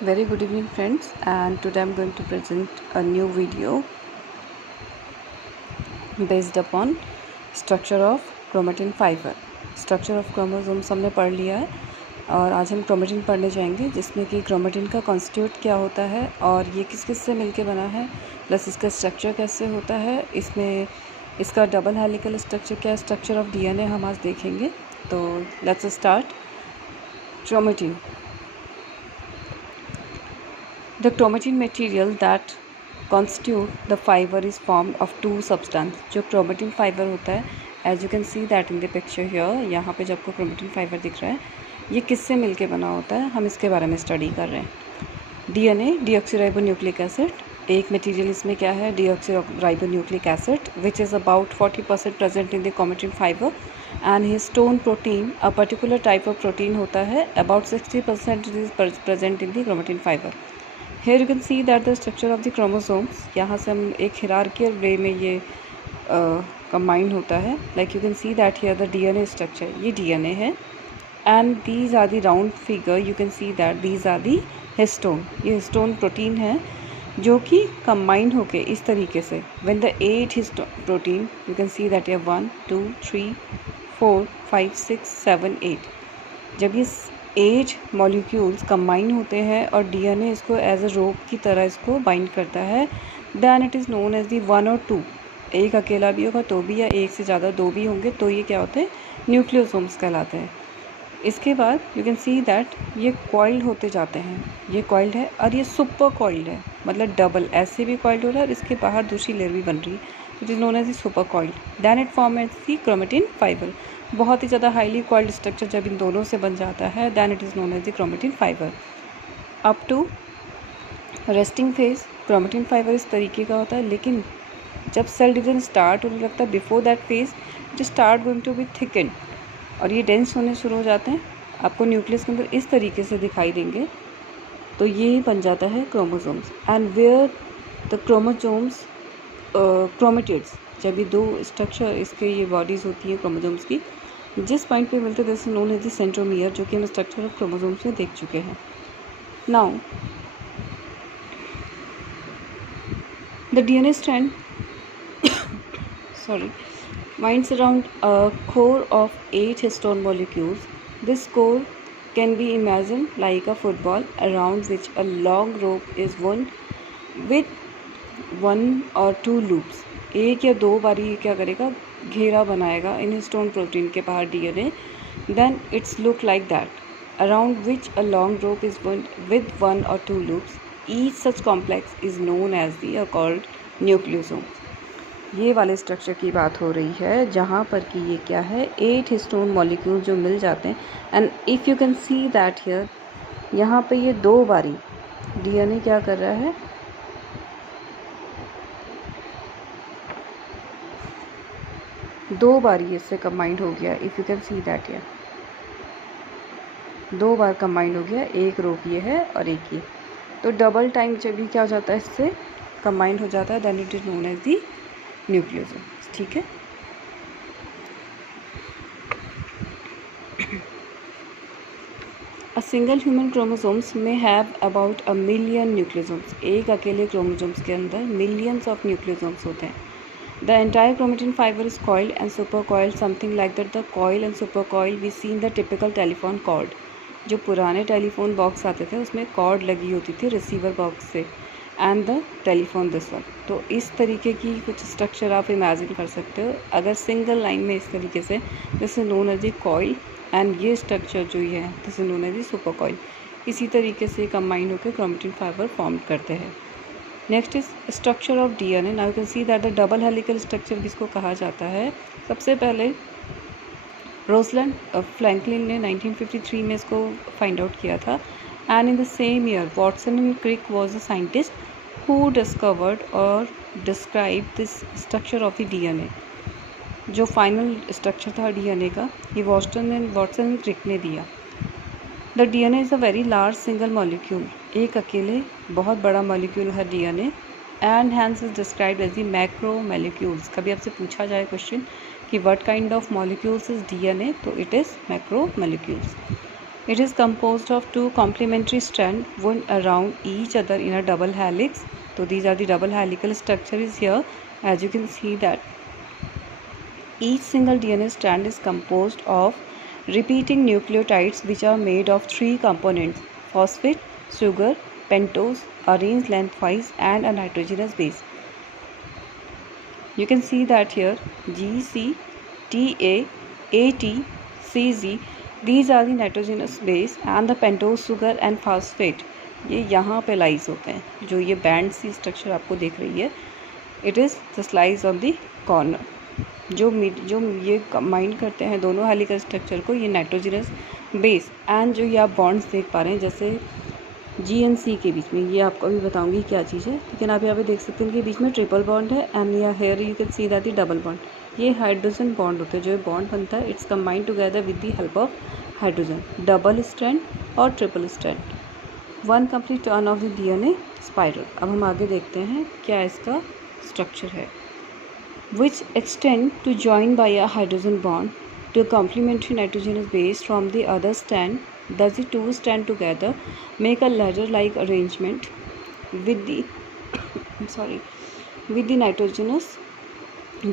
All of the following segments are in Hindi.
Very good evening friends, and today I'm going to present a new video based upon structure of chromatin fiber. Structure of chromosomes हमने पढ़ लिया है और आज हम chromatin पढ़ने जाएंगे, जिसमें कि chromatin का constituent क्या होता है और ये किस किस से मिलके बना है, प्लस इसका स्ट्रक्चर कैसे होता है, इसमें इसका डबल हेलिकल स्ट्रक्चर क्या है, स्ट्रक्चर ऑफ डीएनए हम आज देखेंगे। तो let's start. chromatin, the chromatin material that constitute the fiber is formed of two substance। जो chromatin fiber होता है, as you can see that in the picture here, यहाँ पे जो आपको chromatin fiber दिख रहा है, ये किससे मिलके बना होता है, हम इसके बारे में स्टडी कर रहे हैं। डीएनए, डीऑक्सीराइबोन्यूक्लिक एसिड, एक मटेरियल इसमें क्या है, deoxyribonucleic acid, which is about 40% present in the chromatin fiber, and histone protein, a particular type of protein होता है, about 60% is present in the chromatin fiber। Here you can see that the structure of the chromosomes, यहाँ से हम एक hierarchical way में ये combine होता है। Like you can see that here the DNA structure, ये DNA है, and these are the round figure, you can see that these are the histone, ये histone protein है जो कि combine होके इस तरीके से, when the 8 histone protein, you can see that here 1 2 3 4 5 6 7 8, जब ये 8 मॉलिक्यूल्स कंबाइन होते हैं और डीएनए इसको एज अ रोप की तरह इसको बाइंड करता है, then it is known as the 1 और 2। एक अकेला भी होगा तो भी, या एक से ज़्यादा दो भी होंगे तो ये क्या होते हैं, न्यूक्लियोसोम्स कहलाते हैं। इसके बाद यू कैन सी दैट ये कॉइल्ड होते जाते हैं, ये कॉइल्ड है और ये सुपर कॉइल्ड है, मतलब डबल ऐसे भी कॉइल्ड हो रहा है और इसके बाहर दूसरी लेयर भी बन रही है, it is known as the super coiled. Then it form as the chromatin fibre. बहुत ही ज़्यादा हाईली कॉइल्ड स्ट्रक्चर जब इन दोनों से बन जाता है, then it is known as the chromatin fibre. Up to resting phase chromatin fibre इस तरीके का होता है, लेकिन जब सेल डिवीजन स्टार्ट होने लगता है, before that phase it start going to be thicken और ये डेंस होने शुरू हो जाते हैं, आपको न्यूक्लियस के अंदर इस तरीके से दिखाई देंगे। तो ये बन जाता है chromosomes, and where the chromosomes chromatids, जब ये दो स्ट्रक्चर इसके ये बॉडीज़ होती हैं क्रोमोसोम्स की, जिस पॉइंट पे मिलते हैं this known as the centromere, जो कि हम स्ट्रक्चर ऑफ क्रोमोसोम्स में देख चुके हैं। Now the DNA strand winds around a core of 8 histone molecules. This core can be imagined like a football around which a long rope is wound with 1 or 2 loops। एक या दो बारी क्या करेगा, घेरा बनाएगा इन हिस्टोन प्रोटीन के बाहर DNA, then it's look like that, around which a long rope is wound with 1 or 2 loops। Each such complex is known as the called nucleosome. ये वाले स्ट्रक्चर की बात हो रही है जहाँ पर कि ये क्या है, 8 हिस्टोन मॉलिक्यूल जो मिल जाते हैं, and if you can see that here, यहाँ पे ये दो बारी डीएनए क्या कर रहा है, दो बारी इससे कंबाइंड हो गया। If you can see that here, दो बार कंबाइंड हो गया, एक रोप ये है और एक ये, तो डबल टाइम जब भी क्या हो जाता है, इससे कंबाइंड हो जाता है, then it is known as the nucleosome. ठीक है। A single human chromosomes may have about a million nucleosomes। एक अकेले क्रोमोसोम्स के अंदर millions of nucleosomes होते हैं। The entire chromatin fiber is coiled and supercoiled, something like that। The coil and supercoil we see in the typical telephone cord। जो पुराने टेलीफोन बॉक्स आते थे उसमें कॉर्ड लगी होती थी रिसीवर बॉक्स से, and the telephone this one. तो इस तरीके की कुछ स्ट्रक्चर आप इमेजिन कर सकते हो, अगर सिंगल लाइन में इस तरीके से, this is known as the coil, and ये स्ट्रक्चर जो ये है this is known as the super coil. इसी तरीके से कंबाइन होकर क्रोमेटिन फाइबर फॉर्म करते हैं। Next is structure of DNA. Now you can see that the double helical structure जिसको कहा जाता है, सबसे पहले रोसलैंड फ्रैंकलिन ने 1953 में इसको फाइंड आउट किया था, and in the same year Watson and Crick was a scientist who discovered or described this structure of the DNA। जो फाइनल स्ट्रक्चर था डीएनए का, ये वॉटसन एंड क्रिक ने दिया। The DNA is a very large single molecule, एक अकेले बहुत बड़ा मॉलिक्यूल है DNA, and hence is described as the macro molecules. कभी आपसे पूछा जाए क्वेश्चन कि what kind of molecules is DNA, तो it is macro molecules. It is composed of two complementary strands wound around each other in a double helix. So these are the double helical structures here. As you can see that each single DNA strand is composed of repeating nucleotides which are made of three components: phosphate, sugar, pentose, arranged lengthwise, and a nitrogenous base. You can see that here G, C, T, A, T, C, Z. These are the nitrogenous base and the pentose sugar and phosphate ये यहाँ पे लाइज होते हैं. जो ये बैंड सी स्ट्रक्चर आपको दिख रही है, it is just lies on the corner. जो ये कंबाइन करते हैं दोनों हेलिकल स्ट्रक्चर को, ये नाइट्रोजनस बेस एंड जो ये आप बॉन्ड्स देख पा रहे हैं जैसे जी एंड सी के बीच में, ये आपको अभी बताऊंगी क्या चीज़ है. लेकिन आप यहाँ पे देख सकते हैं कि बीच में ट्रिपल बॉन्ड है एंड या here you can see that the double bond. ये हाइड्रोजन बॉन्ड होते हैं. जो बॉन्ड बनता है it's combined together with the help of hydrogen. Double strand और triple strand. One complete turn of the DNA spiral. अब हम आगे देखते हैं क्या इसका स्ट्रक्चर है. which extend to join by a hydrogen bond to a complementary nitrogenous base from the other strand. Thus the two strand together make a ladder-like arrangement with the with the nitrogenous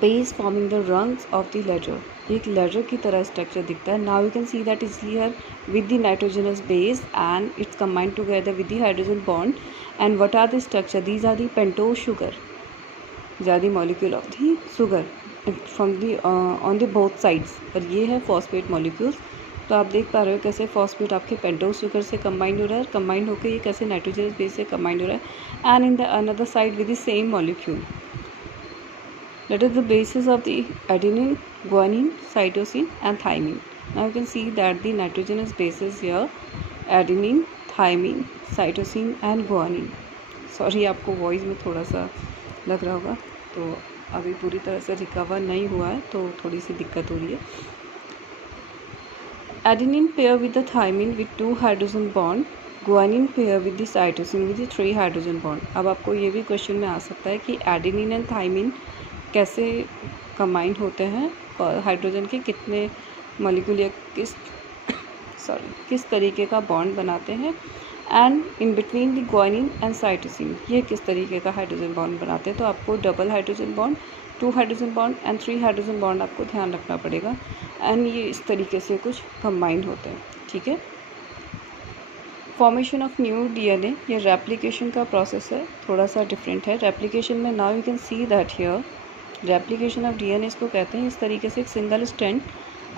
base forming the rungs of the ladder. एक ladder की तरह structure दिखता है. Now you can see that is here with the nitrogenous base and it's combined together with the hydrogen bond. And what are the structure? These are the pentose sugar. These are the molecule of the sugar from the on the both sides. और ये है phosphate molecules. तो आप देख पा रहे हो कैसे phosphate आपके pentose sugar से combined हो रहा है. combined होकर ये कैसे nitrogenous base से combined हो रहा है. And in the another side with the same molecule. That is the basis of the adenine, guanine, cytosine and thymine. Now you can see that the nitrogenous bases here adenine, thymine, cytosine and guanine. Sorry आपको voice में थोड़ा सा लग रहा होगा, तो अभी पूरी तरह से रिकवर नहीं हुआ है तो थोड़ी सी दिक्कत हो रही है. Adenine pair with the thymine with 2 hydrogen bond, guanine pair with the cytosine with the 3 hydrogen bond. अब आपको ये भी क्वेश्चन में आ सकता है कि adenine and thymine कैसे कंबाइन होते हैं, हाइड्रोजन के कितने मॉलिक्यूल या किस तरीके का बॉन्ड बनाते हैं. And in between the guanine and cytosine ये किस तरीके का हाइड्रोजन बॉन्ड बनाते हैं. तो आपको double hydrogen bond, 2 hydrogen bond and 3 hydrogen bond आपको ध्यान रखना पड़ेगा. एंड ये इस तरीके से कुछ कंबाइंड होते हैं. ठीक है. फॉर्मेशन ऑफ न्यू DNA, ये रेप्लिकेशन का प्रोसेस है, थोड़ा सा डिफरेंट है. रेप्लिकेशन में now you can see that here replication of DNA इसको कहते हैं. इस तरीके से एक सिंगल स्ट्रैंड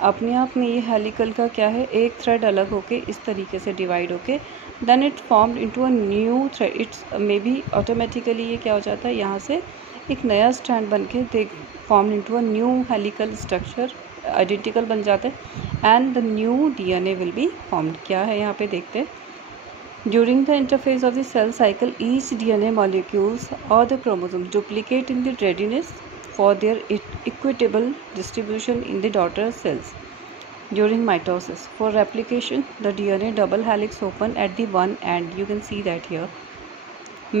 अपने आप में ये हेलिकल का क्या है, एक थ्रेड अलग होके इस तरीके से डिवाइड होके then it formed into a new thread. It's may be automatically ये क्या हो जाता है, यहाँ से एक नया स्ट्रैंड बन के they form into a new helical structure, identical बन जाता है and the new DNA will be formed. क्या है यहाँ पे देखते हैं. During the interface of the cell cycle each DNA molecules और the chromosomes duplicate in the readiness for their equitable distribution in the daughter cells. During mitosis, for replication, the DNA double helix open at the one end. You can see that here,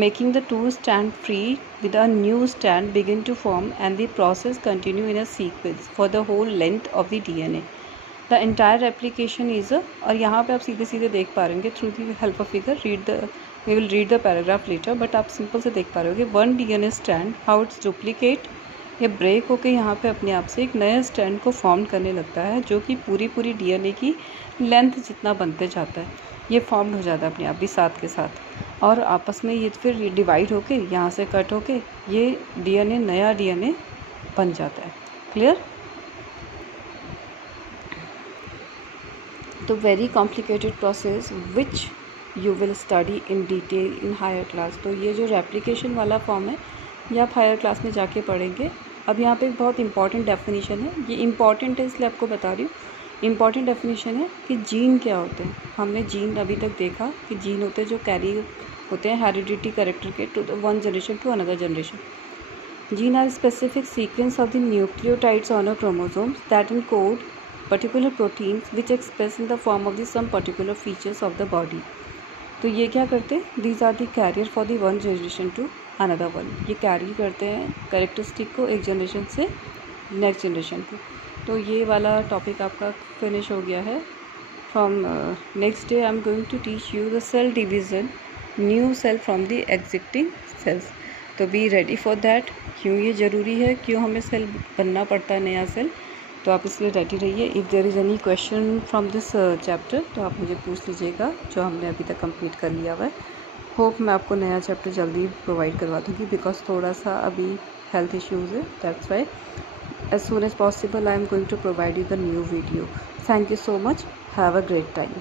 making the two strand free with a new strand begin to form, and the process continue in a sequence for the whole length of the DNA. The entire replication is a, और यहाँ पे आप सीधे सीधे देख पा रहे होंगे through the help of figure. We will read the paragraph later, but आप सिंपल से देख पा रहे होंगे one DNA strand how it's duplicate, ये ब्रेक होके यहाँ पे अपने आप से एक नया स्ट्रैंड को फॉर्म करने लगता है जो कि पूरी DNA की लेंथ जितना बनते जाता है ये फॉर्म हो जाता है अपने आप भी साथ के साथ. और आपस में ये फिर डिवाइड होके यहाँ से कट होके ये DNA नया DNA बन जाता है. क्लियर. तो very complicated process which you will study in detail in higher class. तो ये जो रेप्लिकेशन वाला फॉर्म है ये आप हायर क्लास में जाके पढ़ेंगे. अब यहाँ पे एक बहुत इंपॉर्टेंट डेफिनेशन है, ये इंपॉर्टेंट है इसलिए आपको बता रही हूँ. इंपॉर्टेंट डेफिनेशन है कि जीन क्या होते हैं. हमने जीन अभी तक देखा कि जीन होते हैं जो कैरी होते हैं हेरिडिटी कैरेक्टर के to the one generation to another generation. Gene are specific sequence of the nucleotides on a chromosomes that encode particular proteins which express in the form of the some particular features of the body. तो ये क्या करते हैं, these are the carrier for the one generation to another one. ये कैरी करते हैं कैरेक्टरिस्टिक को एक जनरेशन से नेक्स्ट जनरेशन को. तो ये वाला टॉपिक आपका फिनिश हो गया है from next day I'm going to teach you the cell division, new cell from the existing cells. तो बी रेडी फॉर दैट। क्यों ये ज़रूरी है, क्यों हमें सेल बनना पड़ता है, नया सेल, तो आप इसलिए रेडी रहिए। If there is any question from this chapter तो आप मुझे पूछ लीजिएगा, जो हमने अभी तक कंप्लीट कर लिया हुआ है। होप मैं आपको नया चैप्टर जल्दी प्रोवाइड करवा दूँगी, बिकॉज थोड़ा सा अभी हेल्थ इश्यूज़ है, that's why as soon as possible I am going to provide you the new video. Thank you so much. Have a great time.